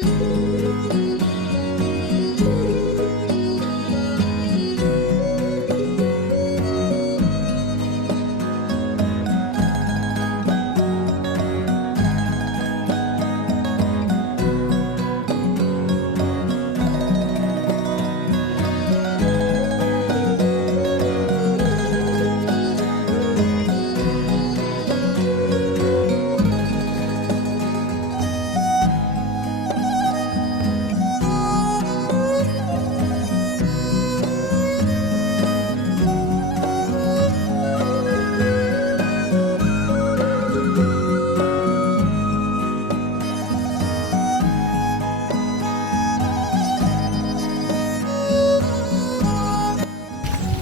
Música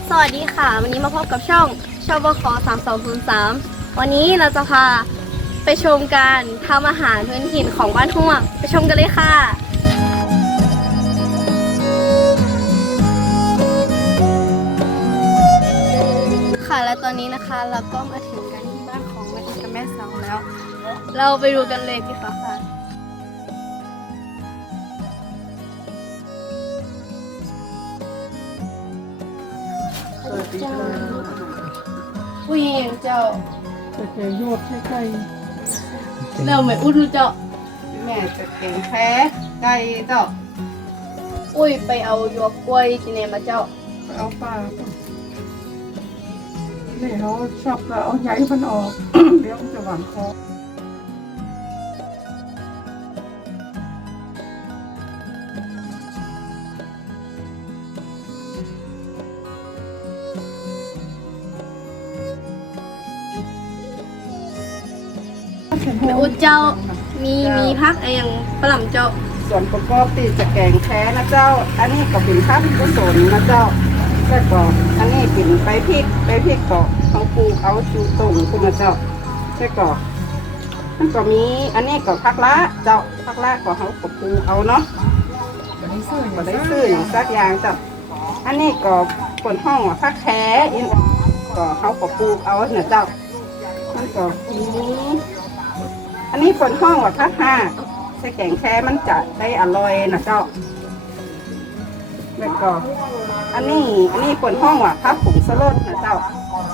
สวัสดีค่ะ วันนี้มาพบกับช่องชบค3203 วันนี้เราจะพาไปชมการทำอาหารพื้นถิ่นของบ้านห่วงไปชมกันเลยค่ะ ค่ะและตอนนี้นะคะเราก็มาถึงกันที่บ้านของแม่ทิพย์กับแม่สองแล้ว เราไปดูกันเลยดีกว่าค่ะ วัสดีค่ะผู้หญิงเจ้าจะแกงยวกใช่ไก่เราไม่อุ้นเจ้าแม่จะแกงแพ้ไก่เจ้าอุ้ยไปเอาหยวกกล้วยที่ไหนมาเจ้าไปเอาปลาเจ้าแม่เขาชอบแล้วเอาใยมันออก เดี๋ยวมันจะหวานคอ แม่อุ้นเจ้ามีมีพักอะไรอย่างปลาหล่ำเจ้า ส่วนประกอบที่จะแกงแพ้นะเจ้า อันนี้ก็เป็นข้าวกุศลนะเจ้าแล้วก็อันนี้เป็นใบพริกใบพริกก็เขาปลูกเอาจูตุ่งขึ้นมาเจ้าแล้วก็มันก็มีอันนี้ก็ผักละเจ้าผักละก็เขาก็ปลูกเอาเนาะบ่ได้ซื้อบ่ได้ซื้ออย่างสักอย่างจ้ะอันนี้ก็คนห้องว่าพักแท้อินก็เขาก็ปลูกเอาเนี่ยเจ้ามันก็มี อันนี้คนห้องว่าพักห้าใส่แกงแค่มันจะได้อร่อยนะเจ้าแล้วก็อันนี้อันนี้คนห้องว่าพักผงสลดนะเจ้า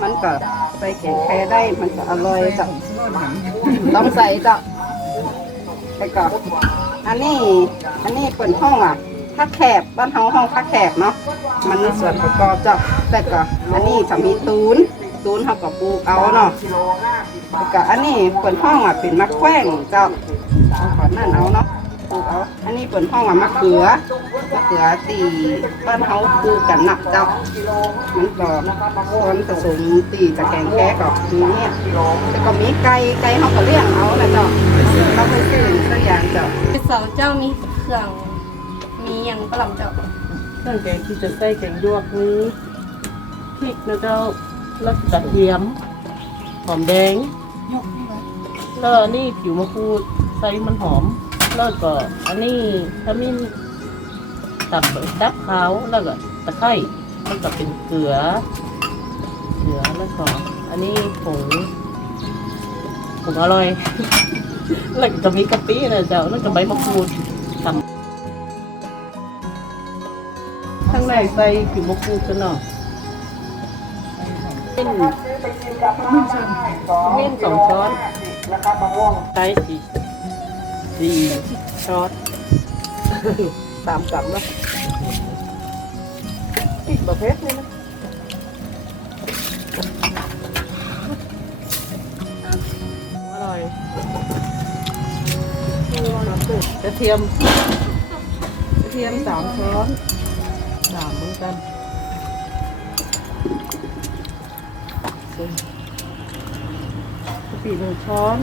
มันก็ใส่แกงแค่ได้มันจะอร่อยจ้ะต้องใส่จ้ะแล้วก็อันนี้อันนี้เป็นห้องอะพักแคบบ้านเฮาห้องพักแคบเนาะมันมีส่วนประกอบจ้ะแต่ก็อันนี้จะมีตูน ตูนเขาก็ปลูกเอาเนาะแล้วก็อันนี้เปิดห้องอะเป็นมะแขว้งเจ้าเอาขอนนั่นเอาเนาะปลูกเอา อันนี้เปิดห้องอะมะเขือมะเขือตีบ้านเฮาปลูกกันหนักเจ้า มันก็ส่วนผสมตีจะแกงแค่ก็มีเนี่ยแล้วก็มีไก่ไก่เขาก็เลี้ยงเอานะเจ้าเราไปซื้อสักอย่างเจ้าสองเจ้ามีเครื่องมีอย่างปลาหล่ำเจ้าเครื่องแกงที่จะใส่แกงยวกนี้พริกนะเจ้า แล้วกระเทียม หอมแดง แล้วนี่ผิวมะกรูดใส่มันหอม แล้วก็ อันนี้ขมิ้นตับดับขาวแล้วก็ตะไคร้แล้วก็เป็นเกลือ เกลือแล้วก็อันนี้ผงผงอร่อย แล้วก็มีกะปินะเจ้าแล้วก็ใบมะกรูดทำข้างในใส่ผิวมะกรูดกันเนาะ นเล่นสองช้อนใส่สี่สี่ช้อนตามกลับนะติดประเภทนี้นะอร่อยกระเทียมกระเทียมสามช้อนสามเหมือนกัน กะปิหนึ่งช้อน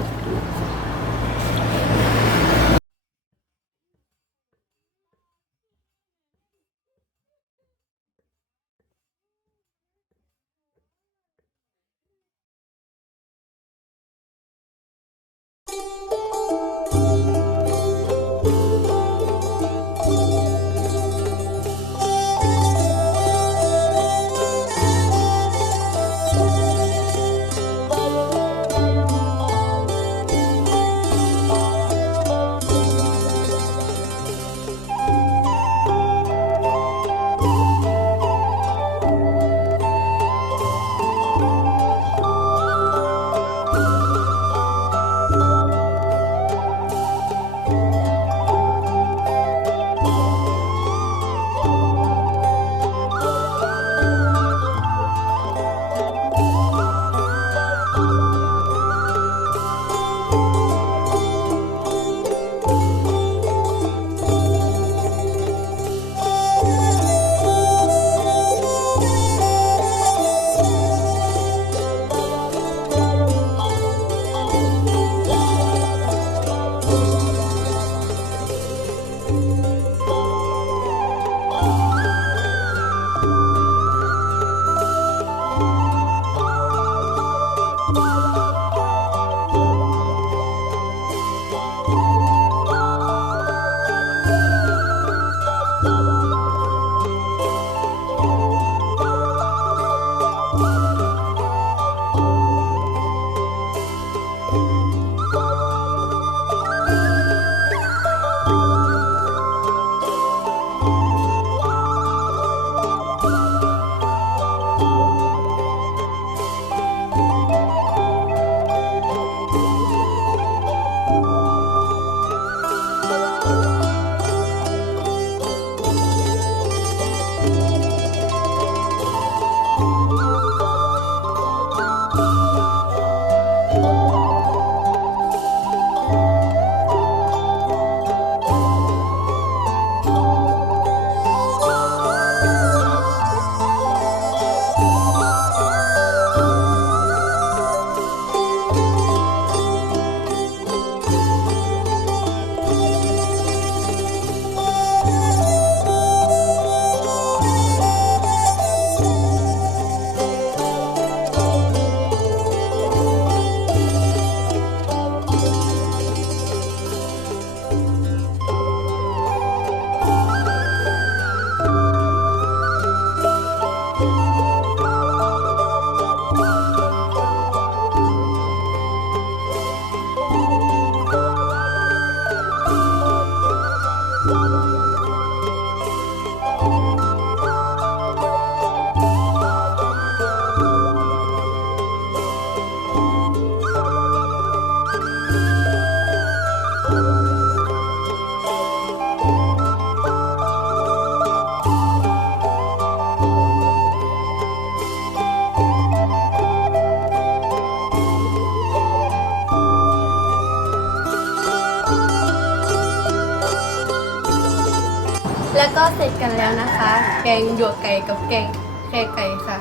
จกันแล้วนะคะ แกงหยวกไก่กับแกงแค่ไก่ค่ะ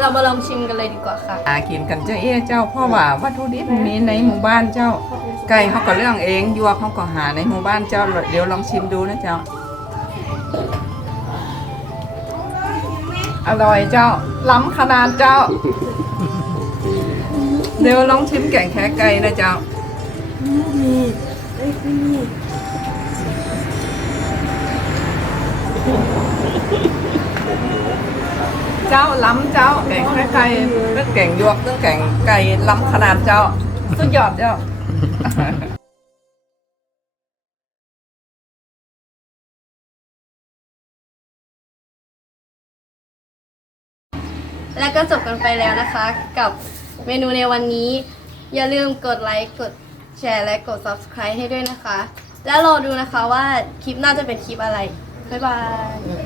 เรามาลองชิมกันเลยดีกว่าค่ะ หากินกันเจ้าเอ้เจ้าเพราะว่าวัตถุดิบมีในหมู่บ้านเจ้า ไก่เขาก็เรื่องเองยัวเขาก็หาในหมู่บ้านเจ้าเดี๋ยวลองชิมดูนะเจ้า อร่อยเจ้า ล้ำขนาดเจ้า เดี๋ยวลองชิมแกงแค่ไก่นะเจ้าเจ้าล้ำเจ้าแกงแค่ไก่เรื่องแกงยวกเรื่องแกงไก่ล้ำขนาดเจ้า สุดยอดเจ้าและก็จบกันไปแล้วนะคะ กับเมนูในวันนี้ อย่าลืมกดไลค์กดแชร์และกด subscribe ให้ด้วยนะคะ แล้วรอดูนะคะว่าคลิปหน้าจะเป็นคลิปอะไร บ๊ายบาย